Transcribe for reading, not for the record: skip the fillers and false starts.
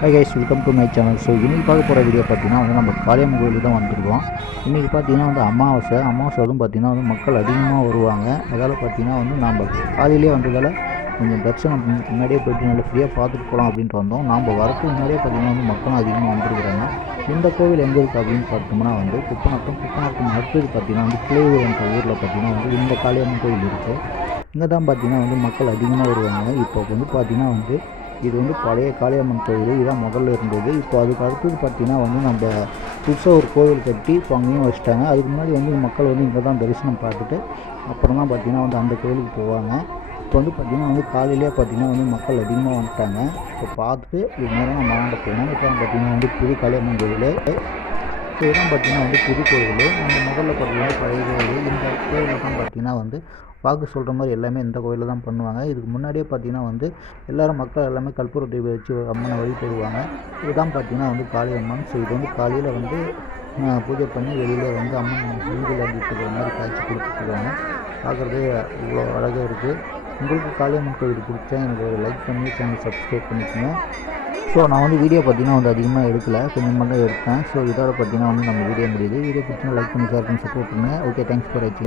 Hi guys, welcome to my channel. So இன்றைக்கி பார்க்க போகிற வீடியோ பார்த்தீங்கன்னா நம்ம காளியம்மன் கோயிலுக்கு தான் வந்துருக்கோம். இன்றைக்கி பார்த்தீங்கன்னா அமாவாசை அதுவும் பார்த்தீங்கன்னா மக்கள் அதிகமாக வருவாங்க. அதால் பார்த்தீங்கன்னா நம்ம காலையிலே வந்ததால் கொஞ்சம் தரிசனம் முன்னாடியே போய்ட்டு நல்லா ஃப்ரீயாக பார்த்துட்டு போகலாம் அப்படின்ட்டு வந்தோம். நாம் வரத்துக்கு முன்னாடியே பார்த்தீங்கன்னா மக்களும் அதிகமாக வந்துருக்குறாங்க. இந்த கோவில் எங்கே இருக்குது அப்படின்னு பார்த்தோம்னா குப்பநத்தம் அடுத்தது பார்த்தீங்கன்னா கிளையூர் என்ற ஊரில் பார்த்தீங்கன்னா இந்த காளியம்மன் கோவில் இருக்குது. இங்கே தான் பார்த்தீங்கன்னா மக்கள் அதிகமாக வருவாங்க. இப்போ பார்த்தீங்கன்னா இது பழைய காளியம்மன் கோவில். இதுதான் முதல்ல இருந்தது. இப்போ அதுக்கு அடுத்தது பார்த்திங்கன்னா நம்ம புதுசாக ஒரு கோவில் கட்டி இப்போ அங்கேயும் வச்சுட்டாங்க. அதுக்கு முன்னாடி மக்கள் இங்கே தான் தரிசனம் பார்த்துட்டு அப்புறம் தான் பார்த்திங்கன்னா அந்த கோவிலுக்கு போவாங்க. இப்போ பார்த்திங்கன்னா காலையிலே பார்த்திங்கன்னா மக்கள் அதிகமாக வந்துட்டாங்க. இப்போ பார்த்துட்டு இது நேரம் நம்ம ஆண்ட போனோம். இப்போ பார்த்திங்கன்னா புது காளியம்மன் கோவில். இப்போ இதான் பார்த்திங்கன்னா புது கோவில். நம்ம முதல்ல பார்த்திங்கன்னா பழைய கோவில். இந்த கோவிலில் தான் பார்த்திங்கன்னா வாக்கு சொல்கிற மாதிரி எல்லாமே இந்த கோயிலில் தான் பண்ணுவாங்க. இதுக்கு முன்னாடியே பார்த்திங்கன்னா எல்லோரும் மக்கள் எல்லாமே கற்பூர தீபம் வச்சு அம்மனை வழிபடுவாங்க. இதுதான் பார்த்திங்கன்னா காளியம்மன். ஸோ இது காலையில் பூஜை பண்ணி வெளியில் அம்மன் வீதியில் இருக்கிற மாதிரி காட்சி கொடுத்துருக்காங்க. பார்க்குறதே இவ்வளோ அழகாக இருக்குது. உங்களுக்கு காளியம்மன் கோவில் பிடிச்சா எனக்கு ஒரு லைக் பண்ணி சேனல் சப்ஸ்கிரைப் பண்ணிக்கோங்க. ஸோ நான் வீடியோ பார்த்திங்கன்னா அதிகமாக எடுக்கலை, கொஞ்சமாக தான் எடுத்தேன். ஸோ இதோட பார்த்திங்கன்னா நம்ம வீடியோ முடியுது. வீடியோ பிடிச்சா லைக் பண்ணி ஷேர் பண்ணி சப்போர்ட் பண்ணுங்கள். ஓகே, தேங்க்ஸ் ஃபார் வாட்சிங்.